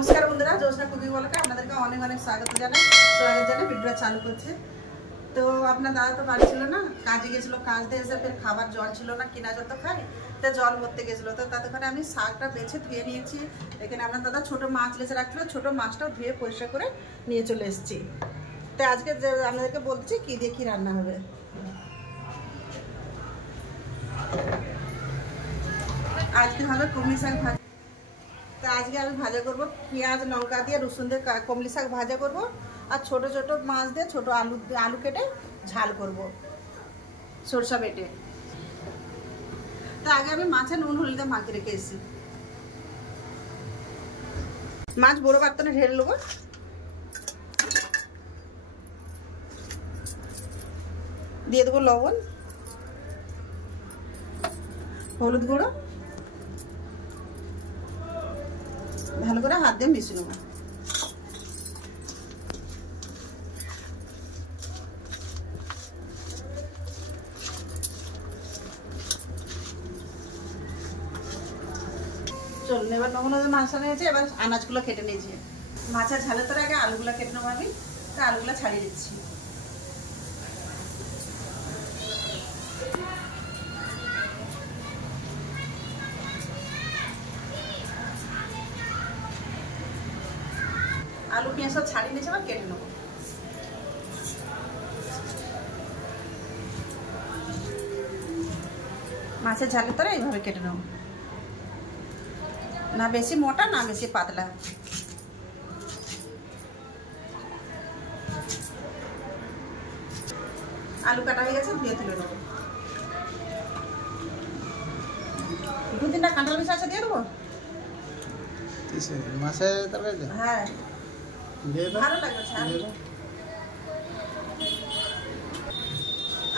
नमस्कार बंधुरा जोशना कुकिंग ब्लगे আপনাদেরকে অনেক অনেক স্বাগত জানাই ভিডিওটা চালু করছে। তো আপনার দাদা তো বাড়ি ছিল না, কাজে গেছিল, কাজ দিয়ে এসে ফের খাবার জল ছিল না, কিনা জল তো খাই, তো জল ভরতে গেছিল। তো ততক্ষণে আমি শাকটা বেছে ধুয়ে নিয়েছি। এখানে আপনার দাদা ছোটো মাছ লেসে রাখছিল, ছোটো মাছটাও ধুয়ে পরিষ্কার করে নিয়ে চলে এসেছি। তো আজকে আপনাদেরকে বলছি কী দিয়ে কী রান্না হবে। আজকে হবে কমলি শাক ভাজা। তো আজকে আমি ভাজা করব পেঁয়াজ লঙ্কা দিয়ে রসুন দিয়ে কমলি শাক ভাজা করব, আর ছোট ছোট মাছ দিয়ে ছোট আলু কেটে ঝাল করব সরষা বেটে। তো আগে আমি মাছে নুন হলুদে মাখিয়ে রেখে এসেছি। মাছ বড় পাত্রে ঢেলে নেবো। দিয়ে দেবো লবণ, হলুদ গুঁড়ো, ভালো করে হাত দিয়ে মিশিয়ে নেবো। চলুন এবার নমুনা মাছ নিয়েছি, এবার আনাজগুলো কেটে নিয়েছি। মাছের ঝালের তোর আগে আলুগুলো কেটে নেবো আমি। তো আলুগুলো ছাড়িয়ে দিচ্ছি। আলু পেঁয়াজ সব ছাড়িয়ে নিয়েছি, আবার কেটে নেবো। মাছের ঝালের তোরা এইভাবে কেটে নেবো, না বেশি মোটা না বেশি পাতলা। আলু কাটা হয়ে গেছে, ধুয়ে তুলে নেবো। দু তিনটা কাঁঠাল বিষ আছে, দিয়ে দেবো। হ্যাঁ ভালো লাগছে।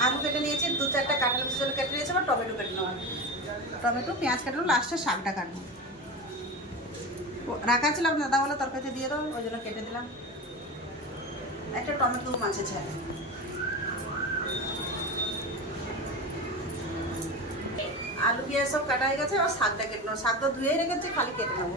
আলু কেটে নিয়েছি, দু চারটা কাঁঠাল বিষ কেটে নিয়েছি, আবার টমেটো কেটে নেবো। টমেটো পেঁয়াজ কাটলো, লাস্টে শাকটা কাটবো। রাখা ছিল আপনার দাদা বলে তরকারিতে দিয়ে দাও, ওই জন্য কেটে দিলাম। একটা টমেটো মাছে ছেড়ে আলু পেঁয়াজ সব কাটা হয়ে গেছে। আর শাকটা কেটে নেবো। শাক তো ধুয়েই রেখেছি, খালি কেটে নেবো।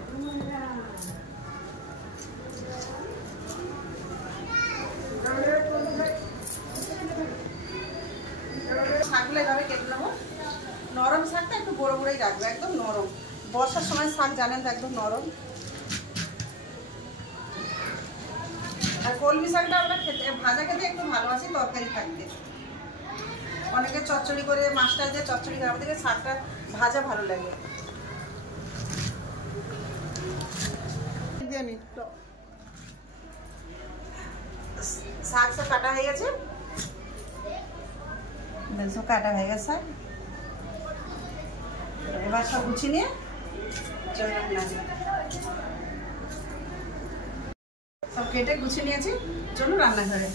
শাকগুলো এভাবে কেটে নেবো। নরম শাকটা একটু বড় বড়ই রাখবো, একদম নরম। বর্ষার সময় শাক জানেন তো একদম নরম। আর কলমি শাকটা আমরা খেতে ভাজা খেতে একটু ভালোবাসি, তরকারি থাকতে। অনেকে চচ্চড়ি করে মাছটা দিয়ে চচ্চড়ি করে, আমাদেরকে শাকটা ভাজা ভালো লাগে। শাক সব কাটা হয়ে গেছে, সব কাটা হয়ে গেছে। এবার সব গুছিয়ে নিয়ে সব কেটে গুছিয়ে নিয়েছি, চলুন রান্নাঘরে।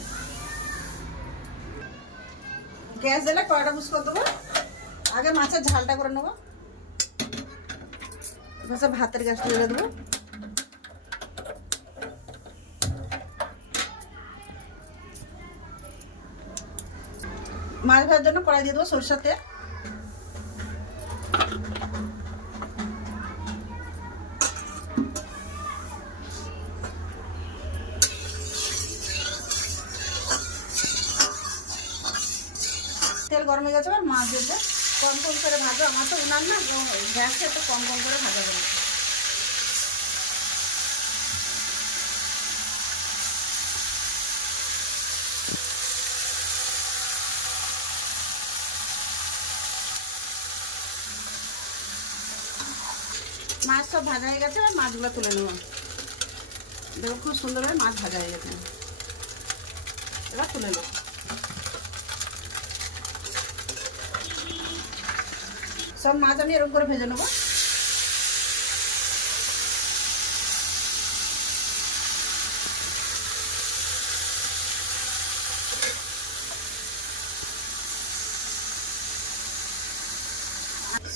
গ্যাস দিলে কড়াইটা বুঝ করে দেবো। আগে মাছের ঝালটা করে নেবো, এবার সব ভাতের গ্যাসটা জ্বেলে দেবো। মাছ ভাজার জন্য কড়াই দিয়ে দেবো সরষের তেল। তেল গরম হয়ে গেছে, এবার মাছ দিয়ে কম কম করে ভাজো। আমার তো উনান না, গ্যাসে একটু কম কম করে ভাজা করো। মাছ সব ভাজা হয়ে গেছে, এবার মাছগুলো তুলে নেব। দেখো খুব সুন্দরভাবে মাছ ভাজা হয়ে গেছে, এবার তুলে নেব। সব মাছ আমি এরকম করে ভেজে নেবো।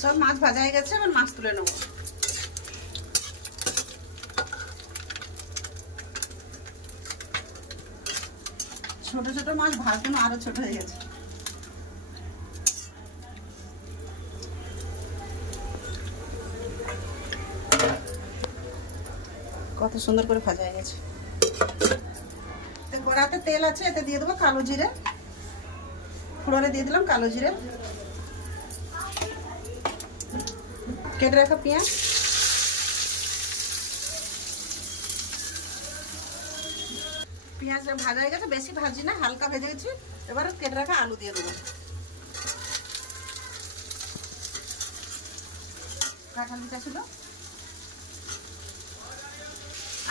সব মাছ ভাজা হয়ে গেছে, এবার মাছ তুলে নেবো। ছোট ছোট মাছ ভাজতে আরো ছোট হয়ে গেছে। কত সুন্দর করে ভাজা হয়ে গেছে। কড়াতে তেল আছে, এতে দিয়ে দেবো কালো জিরে, ফোড়নে দিয়ে দিলাম কালো জিরে, কেটে রাখা পেঁয়াজ, পেঁয়াজটা ভাজা হয়ে গেছে, বেশি ভাজি না, হালকা ভেজে গেছি। এবার কেটে রাখা আলু দিয়ে দেবো, কাঁঠাল দিতে ছিল।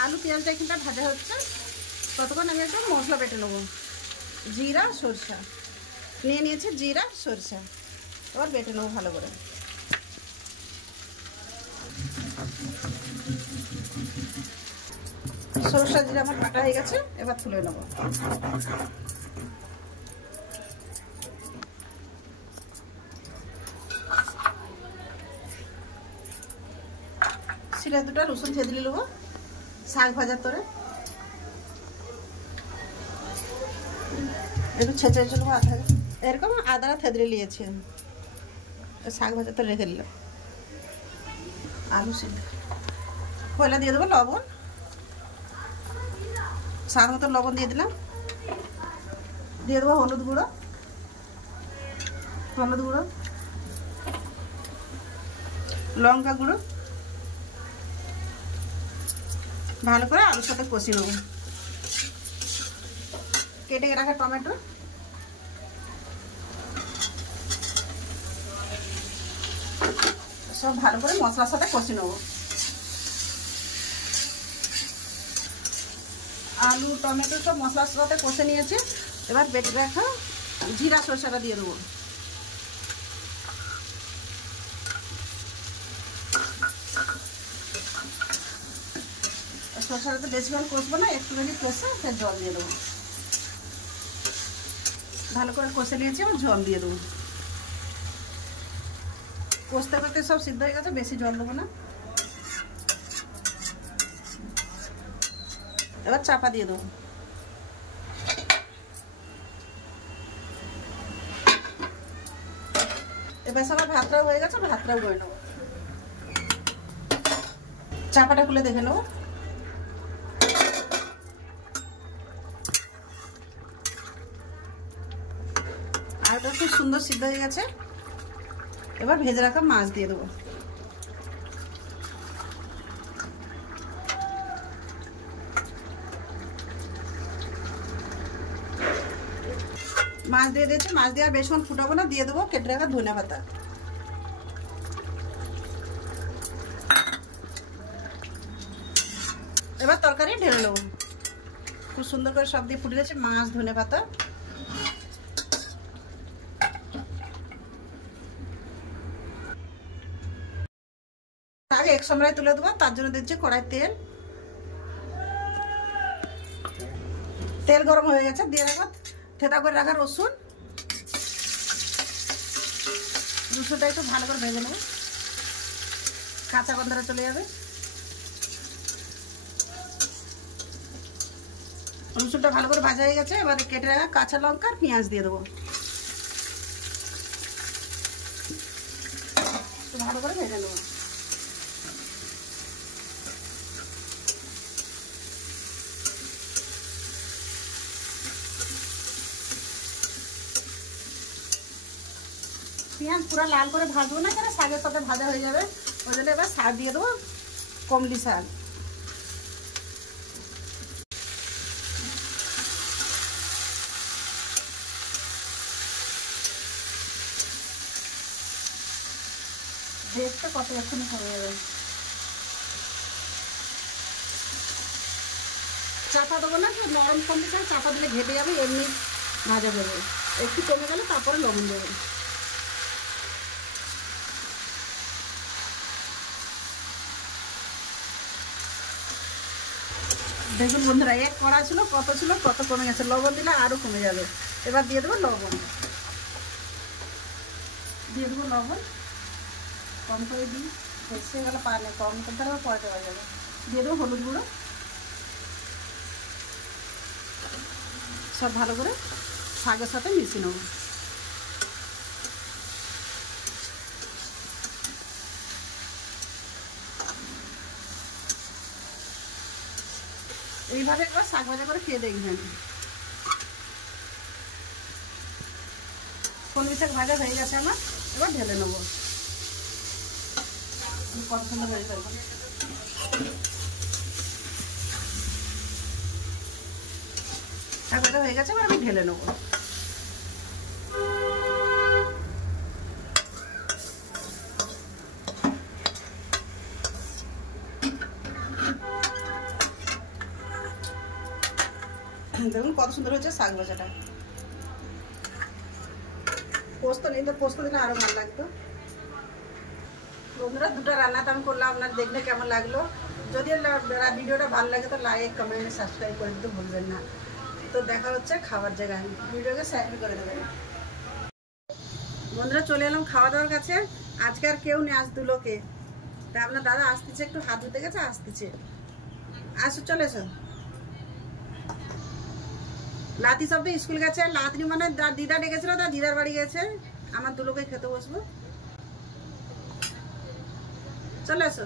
আলু পেঁয়াজটা কিন্তু ভাজা হচ্ছে, ততক্ষণ আমি একটু মশলা বেটে নেবো। জিরা সরষা নিয়ে নিয়েছি, জিরা সরষা এবার বেটে নেবো ভালো করে। সরষা জিরা আমার বাটা হয়ে গেছে, এবার তুলে নেবো। সিরা দুটো রসুন ছেদলে নেবো শাক ভাজার তরে, একটু ছেঁচে নেবো আধা, এরকম আদাটা থেদলে নিয়েছি, শাক ভাজার তরে রেখে দিলাম। আলু সিদ্ধ পয়লা দিয়ে দেবো লবণ, স্বাদ মতো লবণ দিয়ে দিলাম, দিয়ে দেবো হলুদ গুঁড়ো, লঙ্কা গুঁড়ো, ভালো করে আলুর সাথে কষি নেব। কেটে রাখা টমেটো, সব ভালো করে মশলার সাথে কষি নেব। আলু টমেটো সব মশলার সাথে কষে নিয়েছি, এবার বেটে রাখা জিরা সরষাটা দিয়ে দেবো। সরষাটা তো বেশিক্ষণ কষবো না, একটুখানি কষে সে জল দিয়ে দেবো। ভালো করে কষে নিয়েছি, এবার জল দিয়ে দেবো। কষতে করতে সব সিদ্ধ হয়ে গেছে, বেশি জল দেবো না। এবার চাপা দিয়ে দেবো। এবার আমার ভাতটাও হয়ে গেছে, ভাতটাও করে নেবো। চাপাটা খুলে দেখে নেবো। আলুটা খুব সুন্দর সিদ্ধ হয়ে গেছে, এবার ভেজে রাখা মাছ দিয়ে দেবো। মাছ দিয়ে দিয়েছি, মাছ দিয়ে আর বেশিক্ষণ ফুটাবো না, দিয়ে দেবো কেটে রাখা ধনে পাতা। এবার তরকারি ঢেলে নেবো। খুব সুন্দর করে সব দিয়ে ফুটে গেছে, মাছ ধনে পাতা। আগে এক সময় তুলে দেবো, তার জন্য দিচ্ছি কড়াই তেল গরম হয়ে গেছে, দিয়ে রাখা থেতা করে রাখা রসুনটা একটু ভালো করে ভেজে নেবো, কাঁচা গন্ধটা চলে যাবে। রসুনটা ভালো করে ভাজা হয়ে গেছে, এবার কেটে রাখা কাঁচা লঙ্কা আর পেঁয়াজ দিয়ে দেবো, একটু ভালো করে ভেজে নেবো। পেঁয়াজ পুরো লাল করে ভাজবো না, কেন শাকের সাথে ভাজা হয়ে যাবে, ওই জন্য এবার শাক দিয়ে দেবো, কমলি শাক। দেখতে কত এক্ষুনি হয়ে যাবে। চাপা দেবো না, নরম কমলি শাক চাপা দিলে ঘেটে যাবে, এমনি ভাজা দেবে, একটু কমে গেলে তারপরে লবণ দেবে। দেখুন বন্ধুরা, এক কড়া ছিল, কত কমে গেছে, লবণ দিলে আরও কমে যাবে। এবার দিয়ে দেবো লবণ, কম করে দিই, বেশি গেলে পারলে কম করতে হবে, পরে দেওয়া যাবে। দিয়ে দেবো হলুদ গুঁড়ো, সব ভালো করে শাকের সাথে মিশিয়ে নেব। এইভাবে একবার শাক ভাজা করে খেয়ে দেখবেন। কলমি শাক ভাজা হয়ে গেছে আমার, এবার ঢেলে নেবো। কত সুন্দর হয়ে যাবে। শাক ভাজা হয়ে গেছে, এবার আমি ঢেলে নেবো। দেখুন কত সুন্দর হচ্ছে শাক ভাজাটা। পোস্ত নেই তো পোস্ত দিলে আরো ভালো লাগতো। বন্ধুরা, দুটো রান্না তো আমি করলাম, আপনার দেখলে কেমন লাগলো। যদি ভিডিওটা ভালো লাগে তো লাইক কমেন্ট সাবস্ক্রাইব করে দিতে ভুলবেন না। তো দেখা হচ্ছে খাবার জায়গায়, ভিডিওকে শেয়ার করে দেবেন। বন্ধুরা, চলে এলাম খাওয়া দাওয়ার কাছে। আজকে আর কেউ নেই, আজ দুলোকে। তা আপনার দাদা আসতেছে, একটু হাত ধুতে গেছে, আসতেছে। আসো, চলে এসো। লাতি সব তো স্কুল গেছে, লাতি মানে দিদা ডেকেছিল, তার দিদার বাড়ি গেছে। আমার দুলোকে খেতে বসবো, চলে এসো।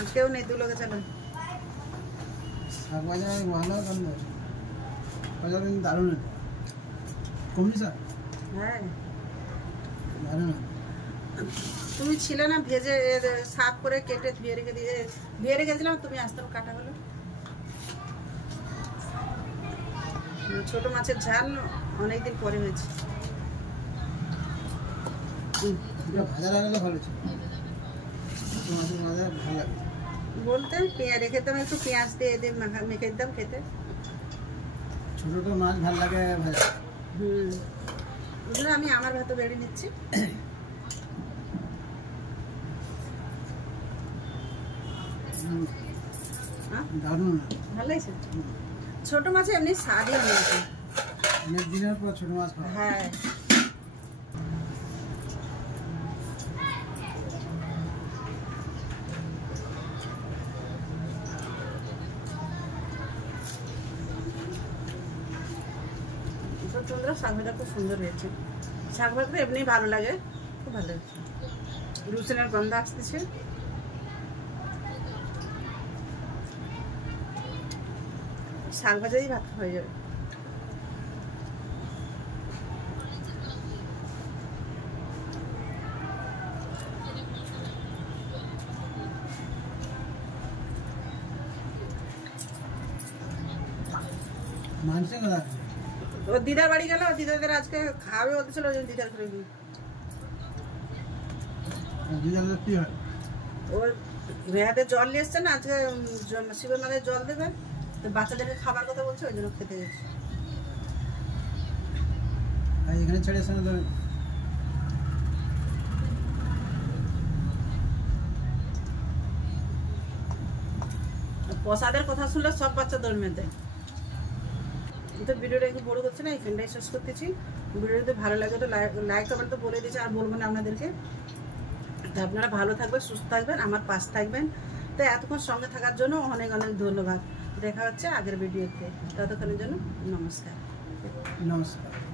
আজকেও নেই, দুলোকে চলো। দারুণ কমনি স্যার। হ্যাঁ, দারুণ। তুমি ছিলে না, ভেজে সাফ করে কেটে ধুয়ে রেখেছিলাম, তুমি আসতে কাটা হলো। ছোট মাছের ঝাল অনেকদিন পরে হয়েছে। ভাজা লাগালে ভালো ছিল, মাছের ভাজা ভালো লাগে বলতে। পেঁয়াজ রেখে দিতাম, একটু পেঁয়াজ দিয়ে মেখে দিতাম খেতে। ছোট ছোট মাছ ভালো লাগে ভাজা। বুঝলো, আমি আমার ভাত বেড়ে নিচ্ছি। দারুণ, ভালো লাগছে। ছোট মাছ এমনি স্বাদই হয়েছে, অনেক দিনের পর ছোট মাছ খাওয়া। হ্যাঁ। শাক ভাজা খুব সুন্দর হয়েছে। শাক ভাজা এমনি ভালো লাগে, খুব ভালো হয়েছে। রসুনের গন্ধ আসতেছে। শাক ভাজাই ভাত হয়ে যাবে। মানছে কথা, ওর দিদার বাড়ি গেল, দিদাদের আজকে খাওয়াবে বলতেছিল, ওই জন্য দিদার করে কি হয়। ওর রেহাতে জল নিয়ে এসছে না, আজকে শিবের মাথায় জল দেবে, তো বাচ্চাদেরকে খাবার কথা বলছে, ওই জন্য খেতে গেছে। এখানে ছেড়ে এসে না, প্রসাদের কথা শুনলে সব বাচ্চা দৌড় দেয়। তো ভিডিওটা একটু বড় করছে না, এখানটাই শেষ করতেছি। ভিডিও যদি ভালো লাগে তো লাইক কমেন্ট তো বলে দিয়েছি, আর বলবো না আপনাদেরকে। তো আপনারা ভালো থাকবেন, সুস্থ থাকবেন, আমার পাশ থাকবেন। তো এতক্ষণ সঙ্গে থাকার জন্য অনেক অনেক ধন্যবাদ। দেখা হচ্ছে আগের ভিডিওতে, ততক্ষণের জন্য নমস্কার। নমস্কার।